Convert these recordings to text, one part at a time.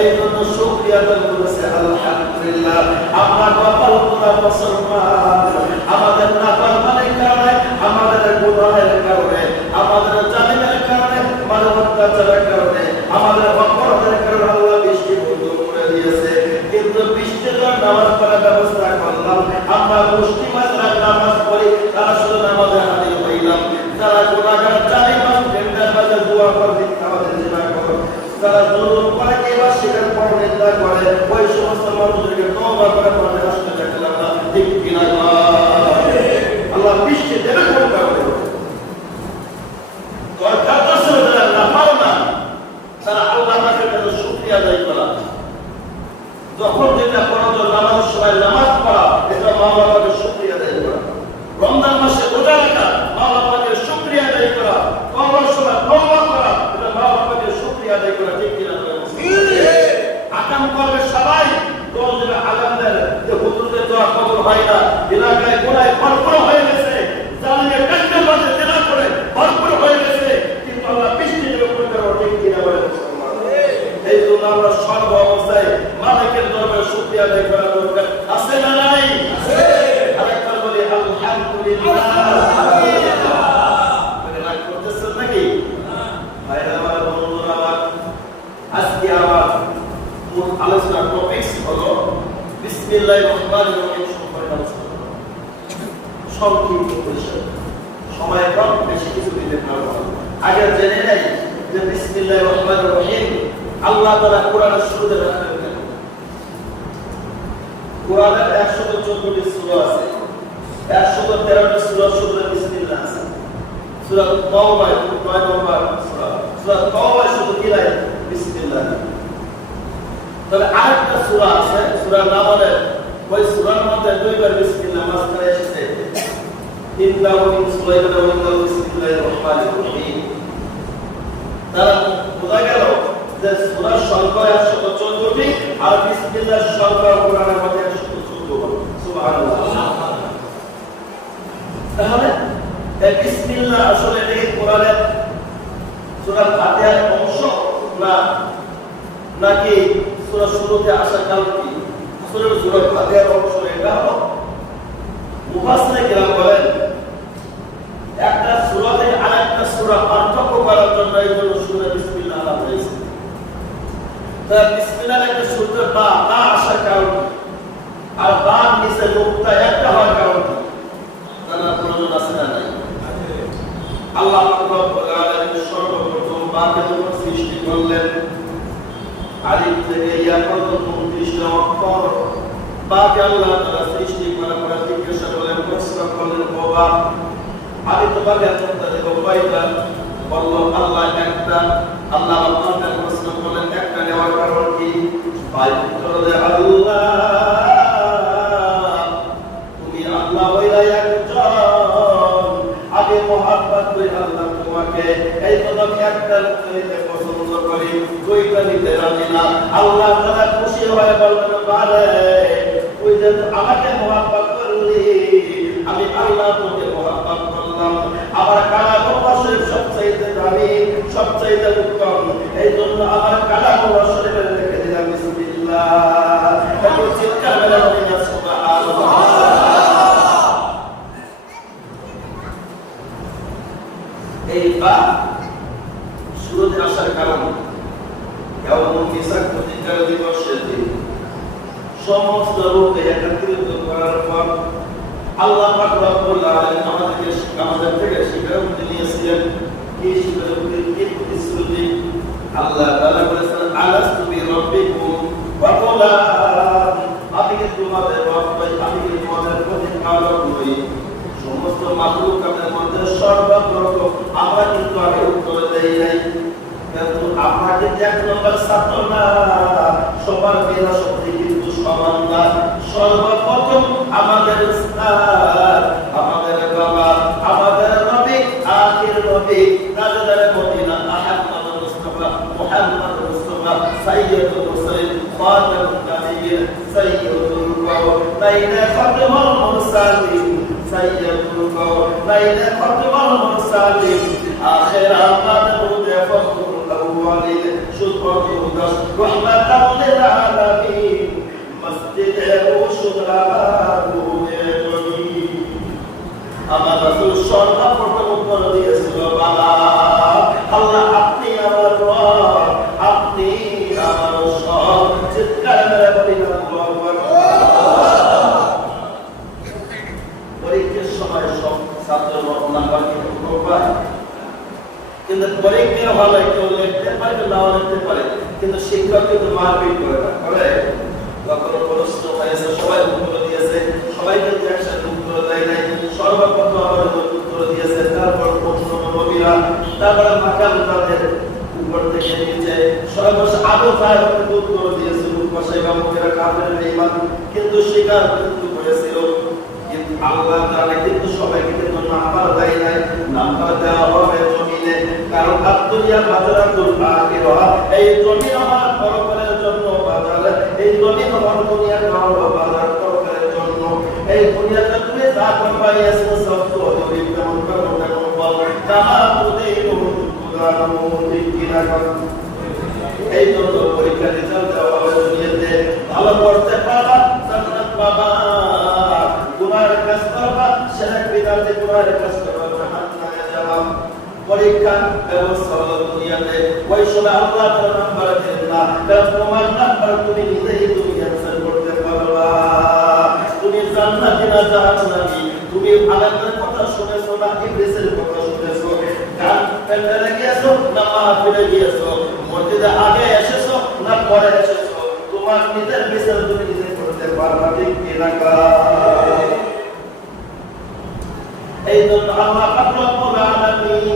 এই জন্য শুকরিয়া আদায় করেছে আলহামদুলিল্লাহ। আমরা কপাল পোড়া মুসলমান, আমাদের নাফরমানির কারণে, আমাদের গুনাহের কারণে, আমাদের জালিমের কারণে, মানব অত্যাচারের কারণে, আমাদের অপরাধের কারণে আল্লাহ বৃষ্টি বন্ধ করে দিয়েছে। কিন্তু বৃষ্টির নামাজ পড়ার ব্যবস্থা করলাম। আমরা মুসলিমাত নামাজ পড়ি, তারা শুধু নামাজে হাজির হইলাম। যারা গুনাহগার জালিম টেন্ডার বাজে দোয়া করে আমাদের জিনা করো, যারা জুলুম করে এবার সেখানে পরনিন্দা করে, ওই সমস্ত মানুষদেরকে তওবা করে পড়ে আসতে দেখলাম না, ঠিক কিনা? আল্লাহ বৃষ্টি দেবে কোন কারণে? দরকার তো ছিল যারা নাফরমান, তারা আল্লাহর কাছে শুকরিয়া আদায় করা। যখন যেটা ফরজ নামাজের সময় নামাজ পড়া, এটা মাওলার কাছে শুকরিয়া আদায় করা। রমজান মাসে রোজা রাখা, মাওলার কাছে শুকরিয়া আদায় করা। তওবার সময় তওবা করা, এটা মাওলার কাছে শুকরিয়া আদায় করা, ঠিক কিনা? আকাম করবে সবাই, দোয়া দেবে আগামদের যে হুজুরদের দোয়া কবুল হয় না, এলাকায় গোড়ায় ভরপুর হয়ে গেছে, জালিমের কান্ডের মাঝে জেনা করে ভরপুর হয়ে গেছে, কিন্তু আল্লাহ বৃষ্টি দেবে কোন কারণে, ঠিক কিনা? বলে এই জন্য আমরা সর্ব অবস্থায় মালিকের দরবারে শুকরিয়া আদায় করা দরকার আছে না নাই? আরেকবার বলি আলহামদুলিল্লাহ। রাগ করতেছেন নাকি ভাইরা আমার, বন্ধুরা আমার? আজকে আমার মূল আলোচনার টপিকস হলো বিসমিল্লাহির রহমানির রহিম সম্পর্কে আলোচনা। সংক্ষিপ্ত পরিসর, সময় কম, বেশি কিছু দিতে পারবো না। আগে জেনে নেই যে বিসমিল্লাহির রহমানির রহিম আল্লাহ তাআলা কোরআনের শুরুতে রাখলেন কেন? কোরআনের 114টি সূরা আছে, 113টি সূরার শুরুতে বিসমিল্লাহ আছে। সূরা তাওবা 9 নম্বর সূরা, সূরা তাওবা শুরু কি লাইন? বিসমিল্লাহ। তবে আরেকটা সূরা আছে, সূরা নামলের, ওই সূরার মধ্যে দুইবার বিসমিল্লাহ মাঝখানে এসেছে। ইন্নাহু মিন সুলাইমান ওয়া ইন্নাহু বিসমিল্লাহির রহমানির রহিম। তারা বোঝা গেল যে সূরার সংখ্যা 114টি আর বিসমিল্লাহর সংখ্যা কোরআনের মধ্যে 114। সুবহানাল্লাহ। তাহলে এই বিসমিল্লাহ আসলে এই কোরআনের সূরা ফাতিহার অংশ না, নাকি সূরা শুরুতে আসা কারণটি? আসলে সূরা ফাতিহার অংশ এটা হলো। মুফাসসিরিন কেরাম বলেন একটা সূরা থেকে আরেকটা সূরা পার্থক্য করার জন্য এই জন্য সূরা বিসমিল্লাহ আনা হয়েছে। তার বিসমিল্লাহ একটা সূরা বা তা আসার কারণ, আর বা নিচে নুক্তা একটা হওয়ার কারণ তারা প্রয়োজন আছে না নাই? আল্লাহ রব্বুল আলামিন সর্বপ্রথম বাকে যখন সৃষ্টি করলেন, আলিফ থেকে ইয়া পর্যন্ত 29টা অক্ষর বাকে আল্লাহ তাআলা সৃষ্টি করার পরে জিজ্ঞাসা করলেন, প্রশ্ন করলেন, বাবা আমি তোমাকে এতটা দেব কয়টা? বলল আল্লাহ একটা। আল্লাহ আপনাকে প্রশ্ন করলেন একটা নেওয়ার কারণ কি? ভাই উত্তর দেয় আল্লাহ তুমি আল্লাহ হইলা একজন, আমি মহব্বত করি আল্লাহ তোমাকে, এই জন্য আমি একটা নিতে পছন্দ করি, দুইটা নিতে রাজি না। আল্লাহ তাআলা খুশি হয়ে বললেন পারে ওই যে আমাকে মহব্বত করলি, আমি আল্লাহ তোকে মহব্বত করলাম। আমার কালামুল্লাহ শরীফ সবচাইতে দামি, সবচাইতে উত্তম, এই জন্য আমার কালামুল্লাহ শরীফে রেখে দিলাম বিসমিল্লাহ। এখন চিৎকার মেরে বলি না সুবহানাল্লাহ। এই বা শুরুতে আসার কারণ ইয়াউমুল মিসাক প্রতিজ্ঞার দিবসের দিন সমস্ত লোককে একত্রিত করার পর আল্লাহ পাক রব্বুল আলামিন আমাদের থেকে স্বীকারোক্তি নিয়েছিলেন। কি স্বীকারোক্তি? কি প্রতিশ্রুতি? আল্লাহ তাআলা বলেছেন আলাস্তু বিরাব্বিকুম ওয়া ক্বালা আমি কি তোমাদের রব নই, আমি কি তোমাদের প্রতিপালক নই? সমস্ত মাখলুকাতের মধ্যে সর্বপ্রথম আমরা কিন্তু আগে উত্তর দেই নাই, কিন্তু আমরা কিন্তু এক নম্বর ছাত্র না, সবার মেধা শক্তি কিন্তু সমান না। সর্বপ্রথম আমাদের উস্তাদ, আমাদের বাবা, আমাদের নবী, আখির নবী, তাজদারে মদিনা আহমদ মুস্তাফা মুহাম্মদ মুস্তাফা সাইয়্যিদুল মুরসালিন খাতামুন নাবিয়্যিন সাইয়্যিদুল কাওনাইন খাতামুল মুরসালিন সাইয়্যিদুল কাওনাইন খাতামুল মুরসালিন আখির আমাদের মকদুস রাহমাতাল লিল আলামিন মসজিদে শুকরাবাদু আমার রাসূল সর্বপ্রথম উত্তর দিয়েছিল বাবা আল্লাহ আপনি আমার রব আপনি আমার সব চিৎকার করে বলি আল্লাহু আকবার পরীক্ষার সময় সব ছাত্র নাম্বার কিন্তু পায় কিন্তু পরীক্ষা হলে কেউ লিখতে পারে নাও লিখতে পারে কিন্তু শিক্ষক কিন্তু মারপিট করে না করে যখন প্রশ্ন হয়েছে সবাই উত্তর দিয়েছে সবাই কিন্তু একসাথে উত্তর দেয় নাই সর্বপ্রথম আমার উত্তর দিয়েছে তারপর প্রশ্ন নবীরা তারপরে মাকাম তাদের উপর থেকে নিচে সর্বশেষ আবু তাহের উত্তর দিয়েছে মুফাসসির বাবুরা কাফের ঈমান কিন্তু স্বীকার কিন্তু করেছিল কিন্তু আল্লাহ তাআলা কিন্তু সবাইকে কিন্তু নাম্বার দেয় নাই নাম্বার দেওয়া হবে জমিনে কারণ আত্মীয়া বাজারাতুল আখিরা এই জমিন আমার পরকালের জন্য বাজার এই জমিন আমার দুনিয়ার বাজার পরকালের জন্য এই দুনিয়াতে তুমি যা করবা এসে সব তো হবে কেমন করবো কেমন বল তাহা তুদিনু তুদানু দিকিনা এই জন্য পরীক্ষা রেজাল্ট দেওয়া হবে দুনিয়াতে ভালো করতে পারবা জান্নাত পাবা গুনার কাজ করবা শিরক বিদআতে গুনার কাজ করবা জাহান্নামে যাবা পরীক্ষা ব্যবস্থা হলো দুনিয়াতে ওই সময় আল্লাহ তাআলা নাম্বার দেন না কারণ তোমার নাম্বার তুমি নিজেই তুমি অ্যানসার করতে পারবা তুমি জান্নাতি না জাহান্নামী তুমি আল্লাহর কথা শুনেছো না ইবলিসের কথা শুনেছো কান পেলে গিয়েছো না মাহফিলে গিয়েছো মসজিদে আগে এসেছো না পরে এসেছো তোমার নিজের বিচার তুমি নিজে করতে পারবা ঠিক কি না এই জন্য আল্লাহ পাক রব্বুল আলামিন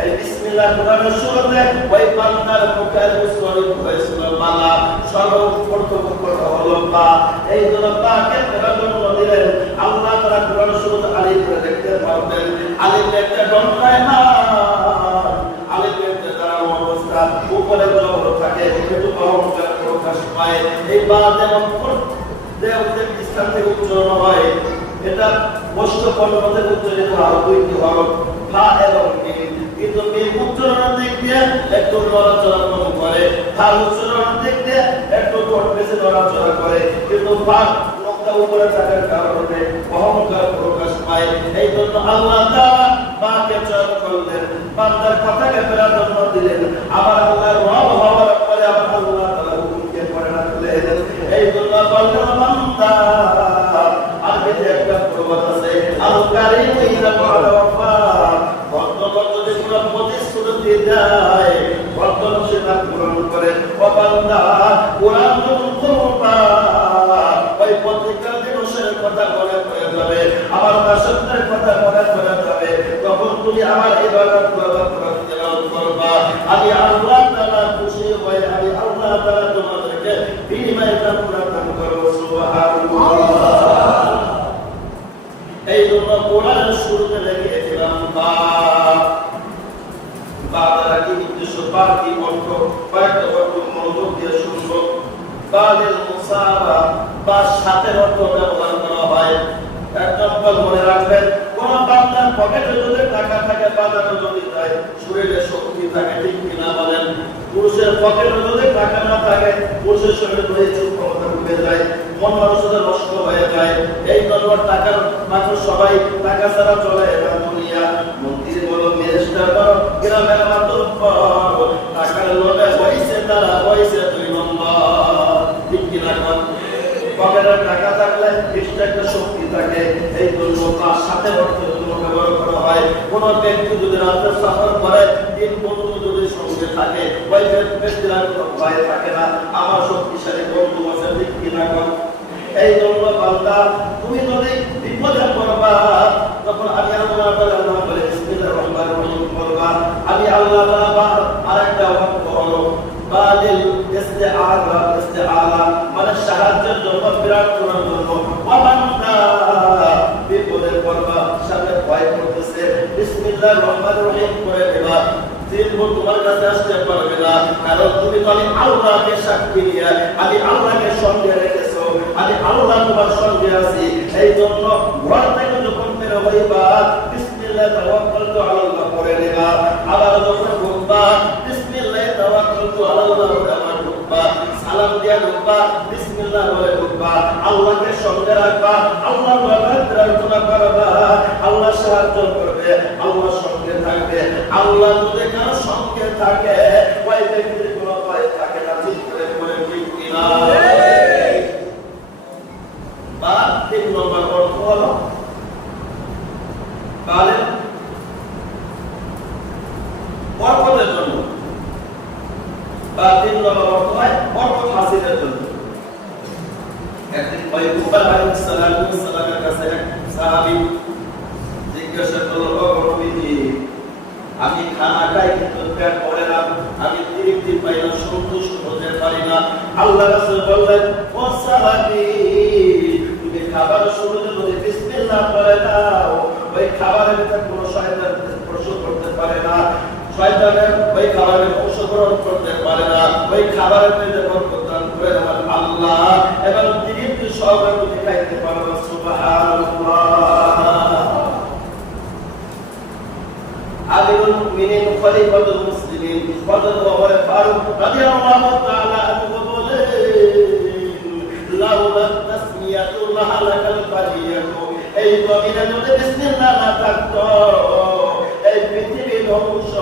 এই বিসমিল্লাহ কোরআনের শুরুতে ওই বান্দার মুখের উচ্চারণ হয়েছিল বালা সর্বপ্রথম কথা হলো বা এই জন্য বাকে প্রাধান্য দিলেন আল্লাহ তাআলা কোরআনের শুরুতে আলিফ করে দেখতে পারবেন আলিফ একটা দন্তায় না আলিফ একটা দাঁড়ানো অবস্থা উপরে জবর থাকে কিন্তু অহংকার প্রকাশ পায় এই বা যেমন দেওতে স্থান থেকে উচ্চারণ হয় এটা বস্তু পণ্যতে উচ্চারিত হয় দুইটি হরফ ফা এবং মিম কিন্তু মিম উচ্চারণের দিক দিয়ে একটু নড়াচড়া কম করে ফা উচ্চারণের দিক দিয়ে একটু বেশি নড়াচড়া করে কিন্তু ফা নোকতা উপরে থাকার কারণে অহংকার প্রকাশ পায় এই জন্য আল্লাহ তাআলা মাকে চয়ন করলেন বান্দার কথাকে প্রাধান্য দিলেন আবার আল্লাহর রব হওয়ার পরে আবার আল্লাহ তাআলা হুকুমকে পড়ে রাখলেন এই জন্য বললেন বান্দা আরবিতে একটা প্রবাদ আছে আল কারীম ইযা ওয়াফা বর্তমান যদি পুরো প্রতিশ্রুতি দেয় বর্তমান সেটা পূরণ করে ও বান্দা কোরআন পড়বা ওই প্রত্যেকটা দিবসের কথা মনে পড়ে যাবে আমার দাসত্বের কথা মনে পড়ে যাবে তখন তুমি আমার ইবাদত করবা কোরআন তেলাওয়াত করবা আমি আল্লাহ তাআলা খুশি হয়ে আমি আল্লাহ তাআলা তোমাদেরকে বিনিময়ে দান করব সুবহানাল্লাহ এই জন্য কোরআন শুরুতে লিখেছিলাম বাদারা কি উদ্দেশ্য বাকি অর্থ কয়েকটা অর্থ মনোযোগ দিয়ে শুনবো বালিল মুসাবা বা সাথে অর্থ ব্যবহার করা হয় এক নম্বর মনে রাখবেন কোন বান্দার পকেটে যদি টাকা থাকে বাজারে যদি যায় শরীরে শক্তি থাকে ঠিক কিনা বলেন পুরুষের পকেটে যদি টাকা না থাকে পুরুষের শরীরে রয়েছে ক্ষমতা কমে যায় মন মানুষের নষ্ট হয়ে যায় এই জন্য টাকার মানুষ সবাই টাকা ছাড়া চলে না দুনিয়া মন্ত্রী বলো মিনিস্টার বলো গ্রামের মাধ্যম টাকার লোভে হয়েছে তারা হয়েছে দুই নম্বর ঠিক কিনা পকেটে টাকা থাকলে একটা শক্তি থাকে এই জন্য তার সাথে অর্থ ব্যবহার করা হয় কোন ব্যক্তি যদি রাতের সফর করে তিন বন্ধু যদি সঙ্গে থাকে ওই ব্যক্তির আর কোনো ভয় থাকে না আমার শক্তিশালী বন্ধু আছে ঠিক কিনা এই জন্য বান্দা তুমি যদি বিপদে পড়বা তখন আমি আল্লাহ তাআলার নাম বলে বিসমিল্লাহির রহমানির রহিম বলবা আমি আল্লাহ তাআলা আরেকটা ওয়াক্ত হলো বালিল ইস্তিআলা মানে সাহায্যের জন্য বিরাট করার জন্য বান্দা বিপদে পড়বা সাথে ভয় করতেছে বিসমিল্লাহির রহমানির রহিম করে দিবা জিনবু তোমার কাছে আসতে পারবে না কারণ তুমি তো আমি আল্লাহকে সাক্ষী দিয়ে আমি আল্লাহকে সঙ্গে রেখেছো আমি আল্লাহ তোমার সঙ্গে আছি এই জন্য ঘর থেকে যখন বের হইবা বিসমিল্লাহ তাওয়াক্কালতু আলাল্লাহ করে নিবা আবার যখন ঘুরবা বিসমিল্লাহ তাওয়াক্কালতু ঢুকবা বিসমিল্লাহ বলে ঢুকবা, আল্লাহকে সঙ্গে রাখবা, আল্লাহর রহমত প্রার্থনা করবা, আল্লাহ সাহায্য করবে, আল্লাহ সঙ্গে থাকবে। আল্লাহ যদি কারো সঙ্গে থাকে ওই ব্যক্তির কোনো ভয় থাকে না। ঠিক করে বলে ঠিক কিনা? বা 3 নম্বর অর্থ হলো কালের বরকতের জন্য, বা 3 নম্বর অর্থ হয় বরকত হাসিলের জন্য। একদিন আইয়ুব আলাইহিস সালামের কাছে এক সাহাবী জিজ্ঞাসা করলো, নবীজি আমি খানা খাই কিন্তু পেট ভরে না, আমি তৃপ্তি পাই না, সন্তুষ্ট হতে পারি না। আল্লাহ রাসূল বললেন, ও সাহাবী তুমি খাবার শুরুতে যদি বিসমিল্লাহ বলে দাও ওই খাবারের ভিতরে কোনো শয়তান স্পর্শ করতে পারে না, শয়তানের ওই খাবারে অংশগ্রহণ করতে পারে না, ওই খাবারের মধ্যে বরকত দান করে আমার আল্লাহ এবং তৃপ্তি সহকারে তুমি খাইতে পারবে। সুবহানাল্লাহ। আমিরুল মুমিনিন খলিফাতুল মুসলিমিন হযরত ওমর ফারুক রাদিয়াল্লাহু তাআলা আনহু বলেন, লাউলা তাসমিয়াতু লাহালাকাল বারিয়াতু, এই জমিনে যদি বিসমিল্লাহ না থাকতো এই পৃথিবী ধ্বংস